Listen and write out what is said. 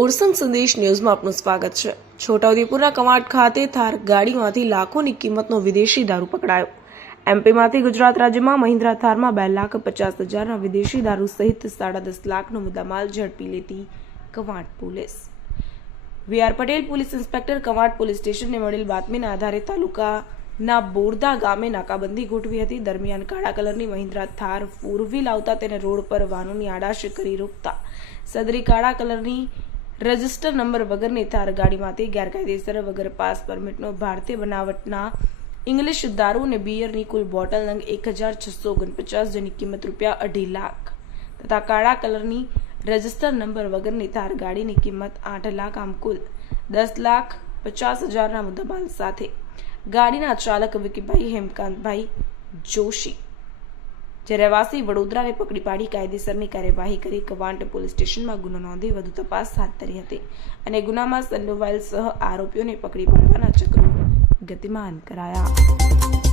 ઉરસંગ સંદેશ ન્યૂઝમાં આપનું સ્વાગત છે. છોટાઉદેપુરના કમાટ ખાતે થાર ગાડીમાંથી લાખોની કિંમતનો વિદેશી દારૂ પકડાયો. એમપીમાંથી ગુજરાત રાજ્યમાં મહિન્દ્રા થારમાં બે લાખ પચાસ હજારના વિદેશી દારૂ સહિત સાડા દસ લાખનો મુદ્દામાલ ઝડપી લેતી Kamat police. V R Patel police inspector Kamat police સ્ટેશનને મળેલ બાતમીના આધારે તાલુકાના બોરદા ગામે નાકાબંધી ગોઠવી હતી. દરમિયાન કાળા કલરની મહિન્દ્રા થાર ફોર વ્હીલ આવતા તેને રોડ પર વાહનોની આડાશ કરી રોકતા. સદરી કાળા કલરની રજિસ્ટર નંબર વગરની થાર ગાડીમાંથી ગેરકાયદેસર વગર પાસ પરમિટનો ભારતીય બનાવટના ઇંગ્લિશ દારૂ અને બિયરની કુલ બોટલ નંગ એક હજાર છસો ઓગણપચાસ જેની કિંમત રૂપિયા અઢી લાખ તથા કાળા કલરની રજિસ્ટર નંબર વગરની થાર ગાડીની કિંમત આઠ લાખ આમ કુલ દસ લાખ પચાસ હજારના મુદ્દામાલ સાથે ગાડીના ચાલક વિકીભાઈ હેમકાંતભાઈ જોશી જે રહેવાસી વડોદરાને પકડી પાડી કાયદેસરની કાર્યવાહી કરી કવાંટ પોલીસ સ્ટેશનમાં ગુનો નોંધી વધુ તપાસ હાથ ધરી હતી અને ગુનામાં સંડોવાયેલ સહ આરોપીઓને પકડી પાડવાના ચક્રો ગતિમાન કરાયા.